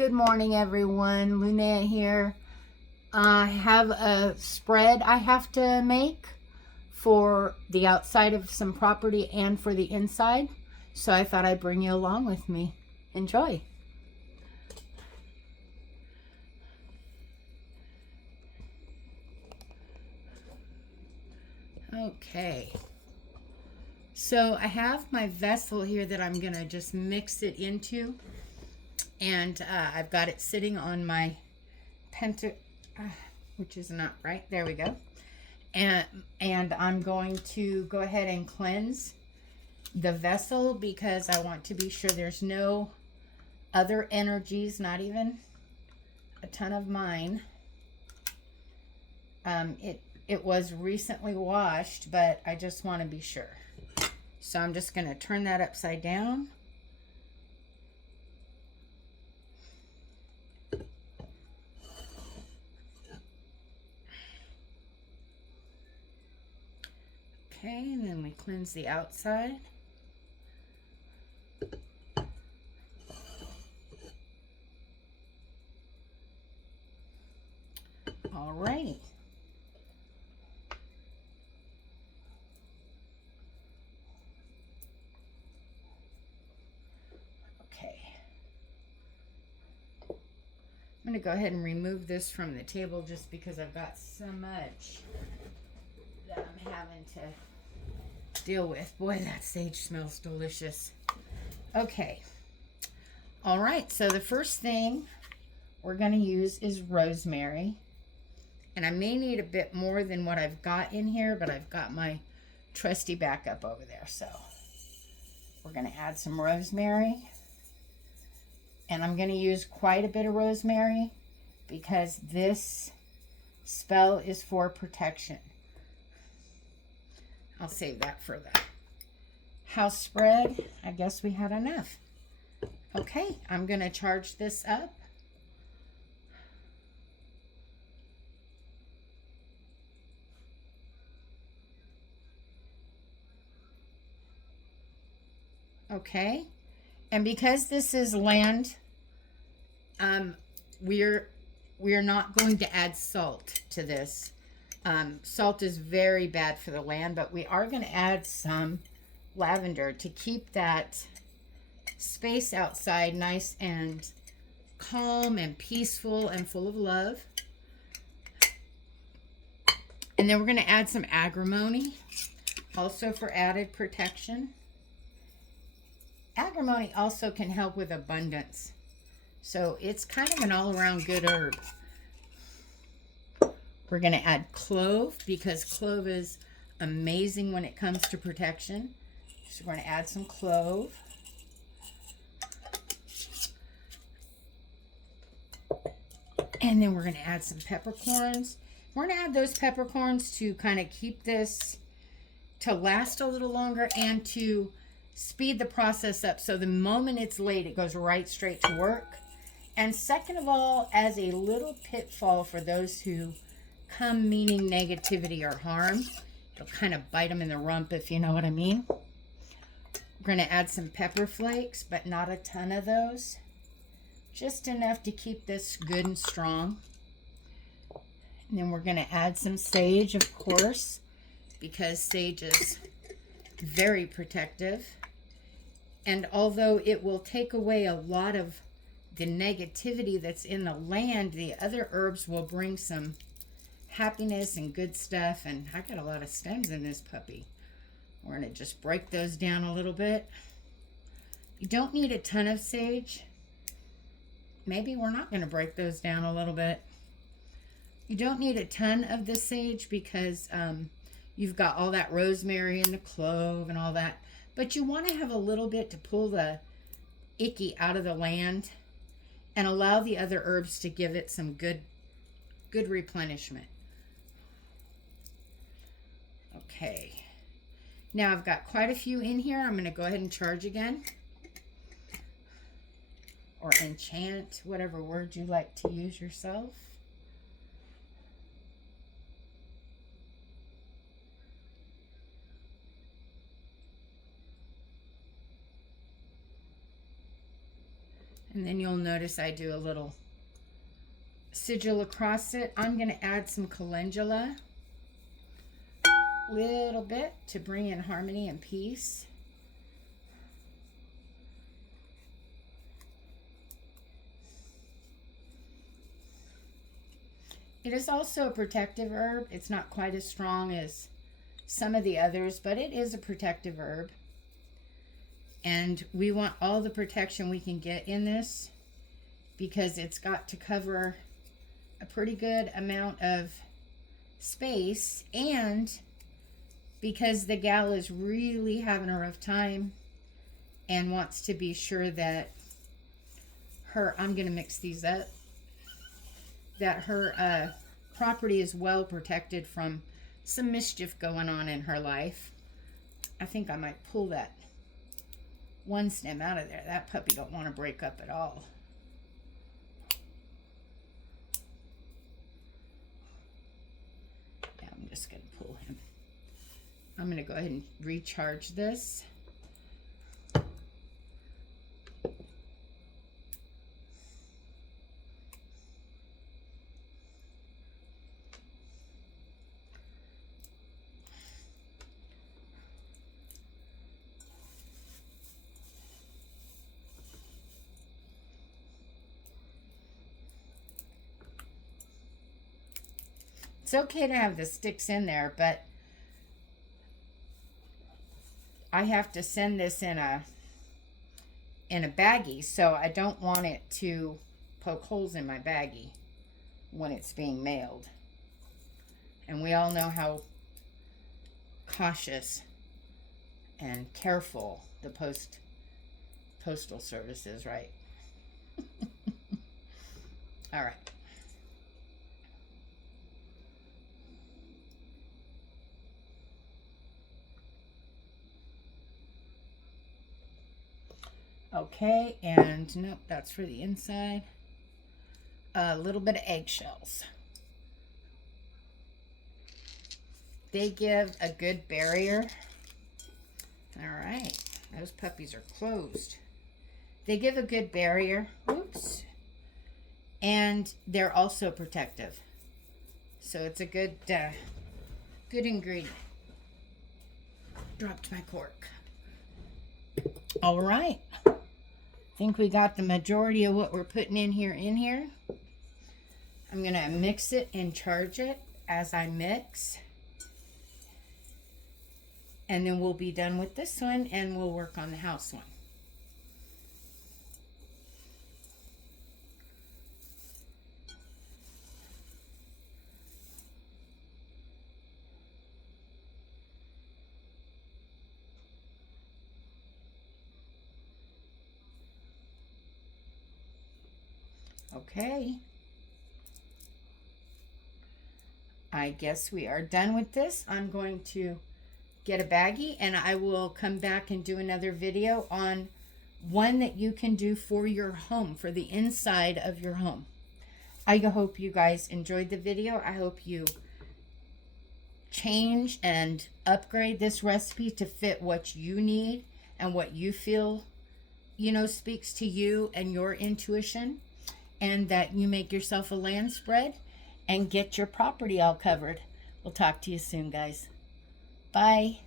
Good morning, everyone. Lunea here. I have a spread I have to make for the outside of some property and for the inside. So I thought I'd bring you along with me. Enjoy. Okay. So I have my vessel here that I'm going to just mix it into. And I've got it sitting on my which is not right. There we go. And I'm going to go ahead and cleanse the vessel because I want to be sure there's no other energies, not even a ton of mine. It was recently washed, but I just want to be sure. So I'm just going to turn that upside down. Okay, and then we cleanse the outside. All right. Okay. I'm going to go ahead and remove this from the table just because I've got so much that I'm having to deal with. Boy, that sage smells delicious. Okay. All right, so the first thing we're going to use is rosemary. And I may need a bit more than what I've got in here, but I've got my trusty backup over there. So we're going to add some rosemary. And I'm going to use quite a bit of rosemary because this spell is for protection. I'll save that for the house spread. I guess we had enough. Okay, I'm going to charge this up. Okay, and because this is land, we're not going to add salt to this. Salt is very bad for the land, but we are going to add some lavender to keep that space outside nice and calm and peaceful and full of love. And then we're going to add some agrimony, also for added protection. Agrimony also can help with abundance. So it's kind of an all-around good herb. We're going to add clove because clove is amazing when it comes to protection. So we're going to add some clove. And then we're going to add some peppercorns. We're going to add those peppercorns to kind of keep this to last a little longer and to speed the process up. So the moment it's laid, it goes right straight to work. And second of all, as a little pitfall for those who come meaning negativity or harm, it'll kind of bite them in the rump, if you know what I mean. We're going to add some pepper flakes, but not a ton of those. Just enough to keep this good and strong. And then we're going to add some sage, of course, because sage is very protective. And although it will take away a lot of the negativity that's in the land, the other herbs will bring some happiness and good stuff. And I got a lot of stems in this puppy. We're going to just break those down a little bit. You don't need a ton of sage. Maybe we're not going to break those down a little bit. You don't need a ton of the sage because you've got all that rosemary and the clove and all that. But you want to have a little bit to pull the icky out of the land and allow the other herbs to give it some good replenishment. Okay. Now I've got quite a few in here. I'm going to go ahead and charge again. Or enchant, whatever word you like to use yourself. And And then you'll notice I do a little sigil across it. I'm going to add some calendula, little bit, to bring in harmony and peace. It is also a protective herb. It's not quite as strong as some of the others, but it is a protective herb. And we want all the protection we can get in this because it's got to cover a pretty good amount of space, and because the gal is really having a rough time and wants to be sure that I'm going to mix these up, that her property is well protected from some mischief going on in her life. I think I might pull that one stem out of there. That puppy don't want to break up at all. Yeah, I'm just going to pull him. I'm going to go ahead and recharge this. It's okay to have the sticks in there, but I have to send this in a baggie, so I don't want it to poke holes in my baggie when it's being mailed. And we all know how cautious and careful the postal service is, right? All right. Okay, and nope, that's for the inside. A little bit of eggshells. They give a good barrier. All right, those puppies are closed. They give a good barrier. Oops. And they're also protective. So it's a good ingredient. Dropped my cork. All right. I think we got the majority of what we're putting in here. I'm going to mix it and charge it as I mix. And then we'll be done with this one and we'll work on the house one. Okay. I guess we are done with this. I'm going to get a baggie and I will come back and do another video on one that you can do for your home, for the inside of your home. I hope you guys enjoyed the video. I hope you change and upgrade this recipe to fit what you need and what you feel, speaks to you and your intuition, and that you make yourself a land spread and get your property all covered. We'll talk to you soon, guys. Bye.